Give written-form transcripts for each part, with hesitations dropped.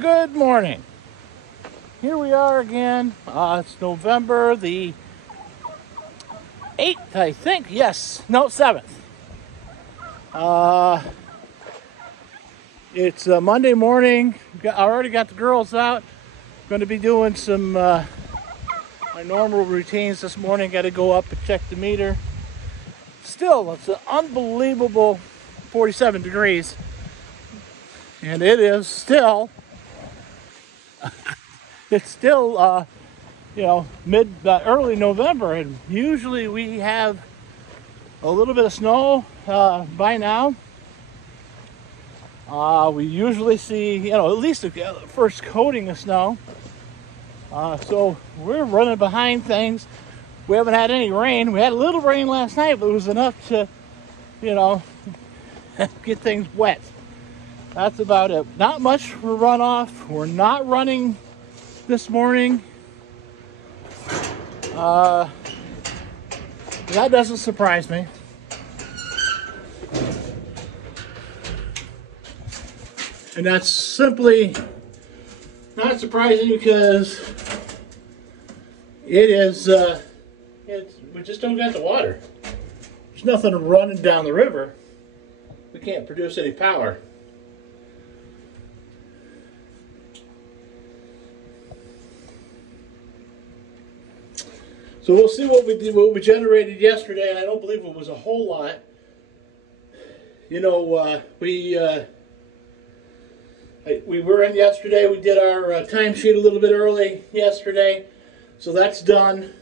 Good morning. Here we are again. It's November the 8th, I think. Yes, no, 7th. It's Monday morning. I already got the girls out. Going to be doing some my normal routines this morning. Got to go up and check the meter. Still, it's an unbelievable 47 degrees. And it is still... It's still, early November, and usually we have a little bit of snow by now. We usually see, at least the first coating of snow. So we're running behind things. We haven't had any rain. We had a little rain last night, but it was enough to, get things wet. That's about it. Not much for runoff. We're not running this morning. That doesn't surprise me. And that's simply not surprising because it is, we just don't got the water. There's nothing running down the river. We can't produce any power. So we'll see what we generated yesterday, and I don't believe it was a whole lot. We were in yesterday. We did our timesheet a little bit early yesterday, so that's done.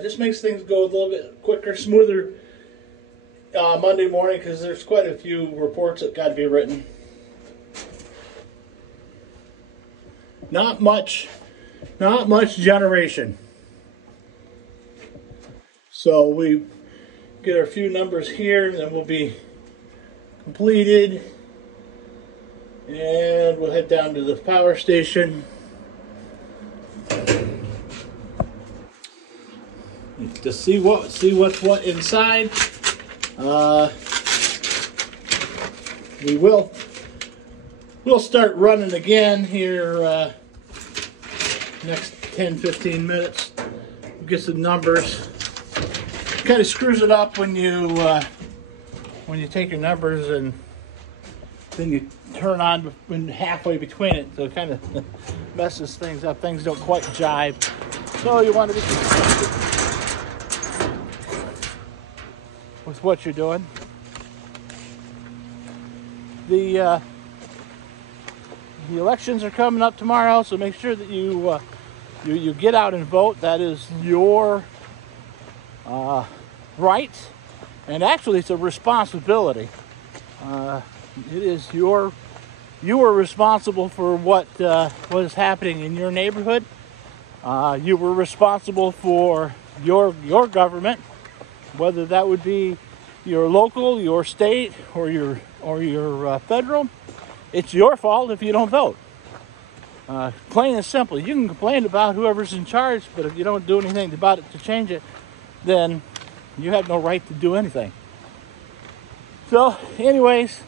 Just makes things go a little bit quicker, smoother Monday morning because there's quite a few reports that got to be written. Not much generation. So we get our few numbers here, and then we'll be completed. And we'll head down to the power station to see what's what inside. We'll start running again here next 10-15 minutes. We'll get some numbers. Kind of screws it up when you take your numbers and then you turn on when halfway between it, so it kind of messes things up. Things don't quite jive, so you want to be consistent with what you're doing. The elections are coming up tomorrow, so make sure that you get out and vote. That is your right, and actually it's a responsibility. It is you are responsible for what is happening in your neighborhood. You were responsible for your government, whether that would be your local, your state, or your federal. It's your fault if you don't vote. Plain and simple. You can complain about whoever's in charge, but if you don't do anything about it to change it, then you have no right to do anything. So, anyways,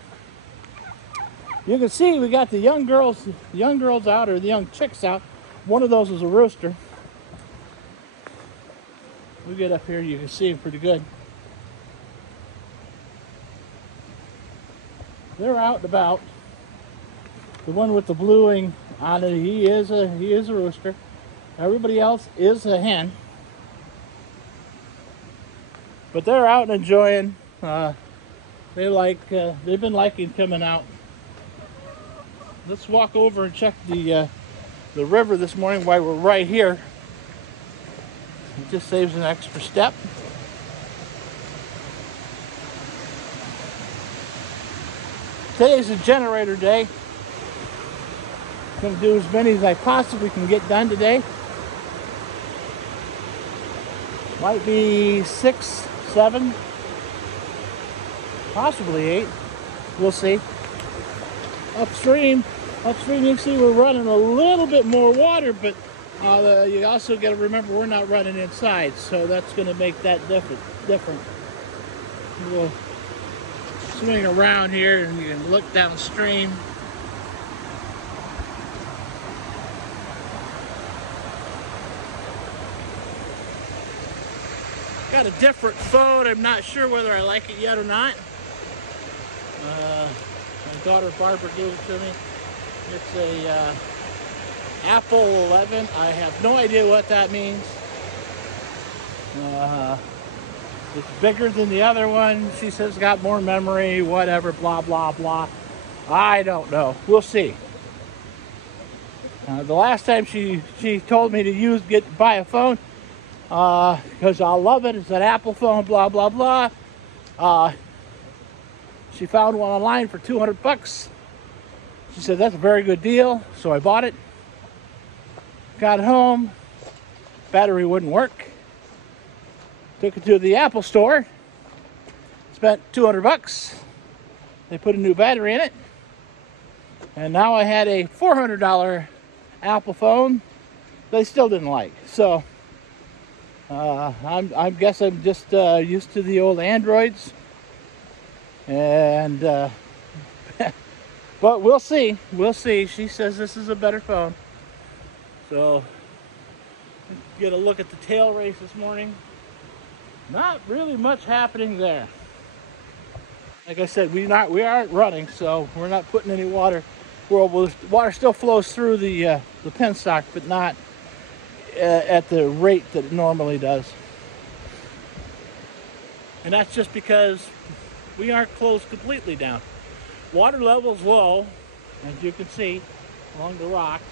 you can see we got the young girls out, or the young chicks out. One of those is a rooster. We get up here, you can see them pretty good. They're out and about. The one with the bluing on it, he is a rooster. Everybody else is a hen. But they're out and enjoying. They've been liking coming out. Let's walk over and check the river this morning while we're right here. It just saves an extra step. Today's a generator day. I'm going to do as many as I possibly can get done today. Might be 6, 7, possibly 8. We'll see. Upstream, you can see we're running a little bit more water, but you also got to remember we're not running inside, so that's going to make that different. We'll swing around here and you can look downstream. got a different phone. I'm not sure whether I like it yet or not. My daughter Barbara gave it to me. It's a Apple 11. I have no idea what that means. It's bigger than the other one. She says it's got more memory, whatever, blah, blah, blah. I don't know. We'll see. The last time she told me to buy a phone, because I'll love it. It's an Apple phone, blah, blah, blah. She found one online for 200 bucks. She said, that's a very good deal. So I bought it. Got home. Battery wouldn't work. Took it to the Apple store. Spent 200 bucks. They put a new battery in it. And now I had a $400 Apple phone they still didn't like. So I guess I'm just used to the old Androids. And but we'll see. We'll see. She says this is a better phone. So get a look at the tail race this morning. Not really much happening there. Like I said, we aren't running, so we're not putting any water. Well, the water still flows through the penstock, but not at the rate that it normally does. And that's just because we aren't closed completely down. Water level's low, as you can see, along the rocks.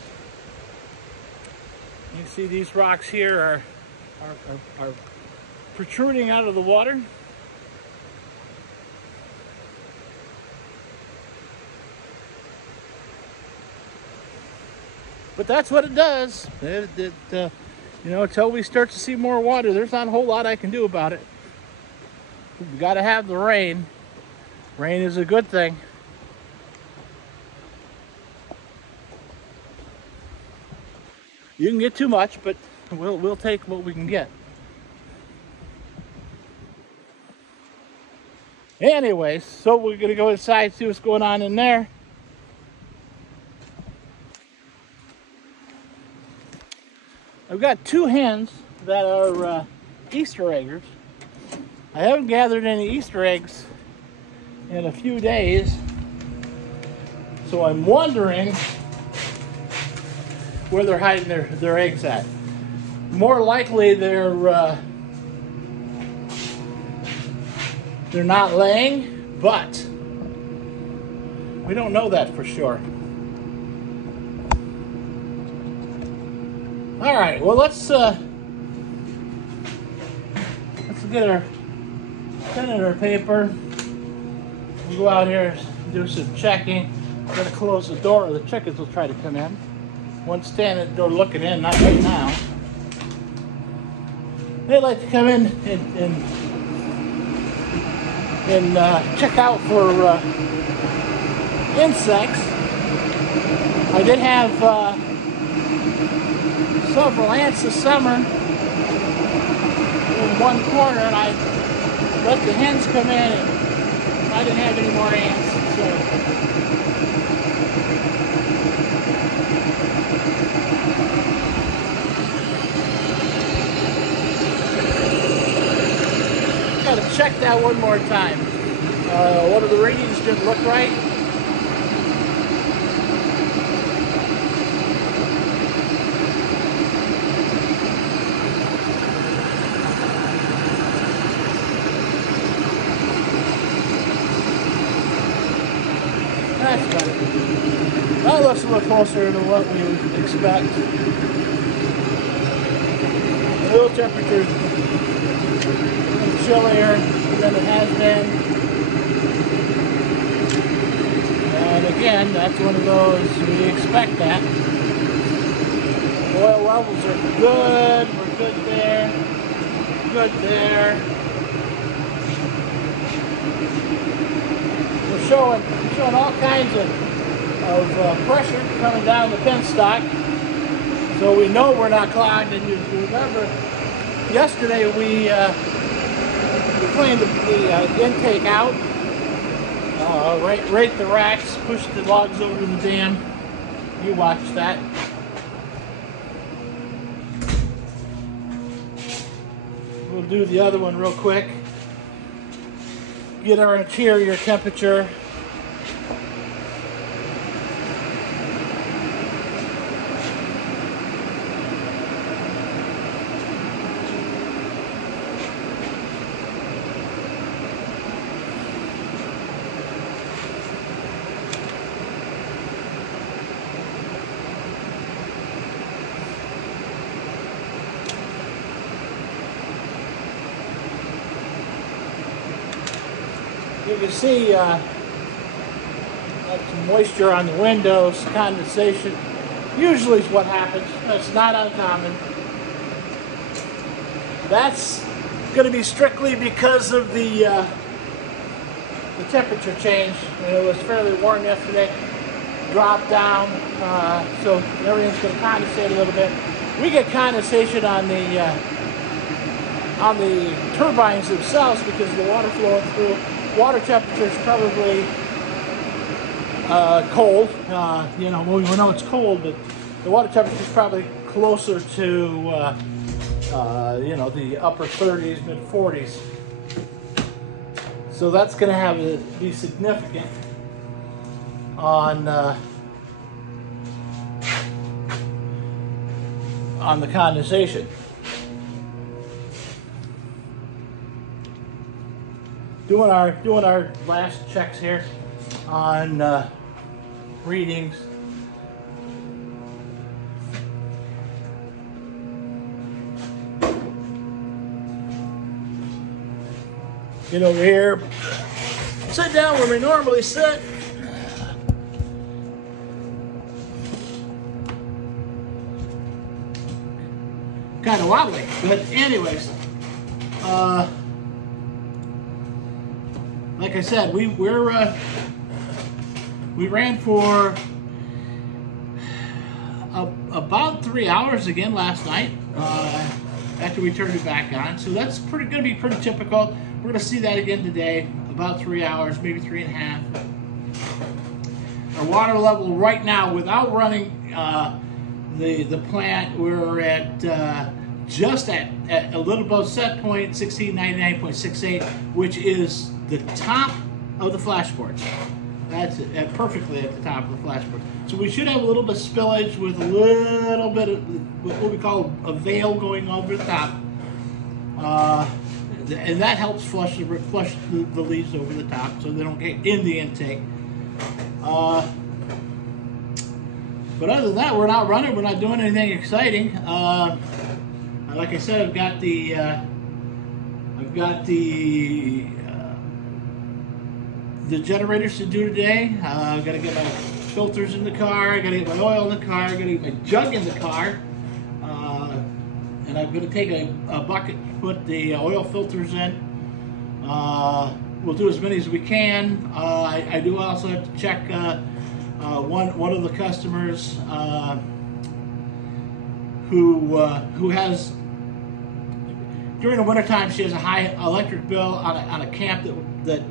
You can see these rocks here are protruding out of the water. But that's what it does. You know, until we start to see more water, there's not a whole lot I can do about it. We got to have the rain. Rain is a good thing. You can get too much, but we'll take what we can get. Anyways, so we're gonna go inside, see what's going on in there. I've got 2 hens that are Easter eggers. I haven't gathered any Easter eggs in a few days, so I'm wondering where they're hiding their eggs at. More likely they're not laying, but we don't know that for sure. All right, well let's get our pen and our paper. We'll go out here and do some checking. We're gonna close the door, or the chickens will try to come in. One's standing at the door looking in, not right now. They like to come in and check out for insects. I did have several ants this summer in one corner, and I let the hens come in, and I didn't have any more ants. Gotta check that one more time. One of the readings didn't look right. That's better. That looks a little closer to what we would expect. The little temperature chillier than it has been. And again, that's one of those, we expect that. Oil levels are good. We're good there. Good there. We're showing all kinds of pressure coming down the penstock. So we know we're not clogged. And you remember, yesterday we cleaned the intake out, rake the racks, push the logs over to the dam. You watched that. we'll do the other one real quick. Get our interior temperature. You can see some moisture on the windows, condensation. Usually is what happens. That's not uncommon. That's going to be strictly because of the temperature change. It was fairly warm yesterday, dropped down, so everything's going to condensate a little bit. We get condensation on the turbines themselves because of the water flowing through. Water temperature is probably cold. You know, we know it's cold, but the water temperature is probably closer to you know, the upper 30s, mid 40s. So that's going to be significant on the condensation. Doing our last checks here on readings. Get over here, sit down where we normally sit. Kind of wobbly, but anyways, like I said, we ran for about 3 hours again last night after we turned it back on. So that's going to be pretty typical. We're going to see that again today, about 3 hours, maybe 3.5. Our water level right now, without running the plant, we're at just at a little above set point, 1699.68, which is the top of the flashboard. That's perfectly at the top of the flashboard. So we should have a little bit of spillage with a little bit of what we call a veil going over the top. And that helps flush the leaves over the top so they don't get in the intake. But other than that, we're not running. We're not doing anything exciting. Like I said, I've got the generators to do today. I've got to get my filters in the car. I got to get my oil in the car. I got to get my jug in the car. And I'm going to take a bucket, put the oil filters in. We'll do as many as we can. I do also have to check one of the customers who has, during the wintertime, she has a high electric bill on a camp that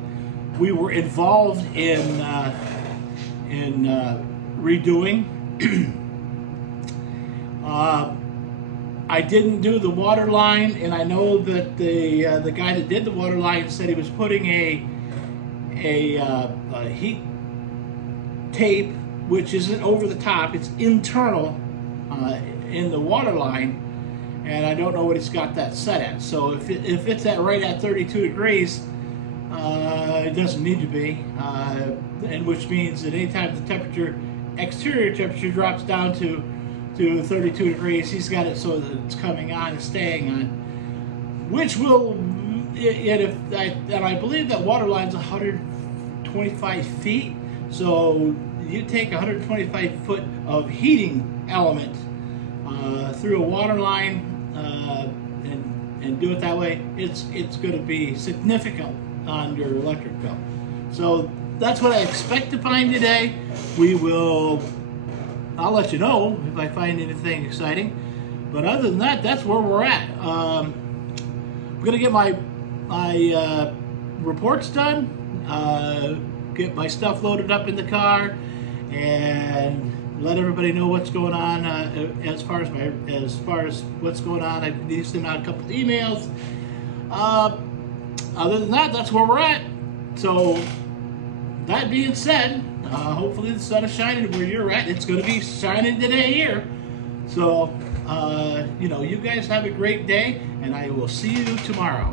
we were involved in redoing. I didn't do the water line, and I know that the guy that did the water line said he was putting a heat tape, which isn't over the top, it's internal in the water line, and I don't know what he's got that set at. So if it's right at 32 degrees, it doesn't need to be, and which means that anytime the exterior temperature drops down to 32 degrees, he's got it so that it's coming on and staying on, which will, and I believe that water line's 125 feet, so you take 125 foot of heating element through a water line and do it that way, it's going to be significant on your electric bill. So that's what I expect to find today. I'll let you know if I find anything exciting. But other than that, that's where we're at. I'm gonna get my reports done, get my stuff loaded up in the car, and let everybody know what's going on as far as what's going on. I've sent out a couple emails. Other than that, that's where we're at. So that being said, hopefully the sun is shining where you're at. It's going to be shining today here. So, you know, you guys have a great day, and I will see you tomorrow.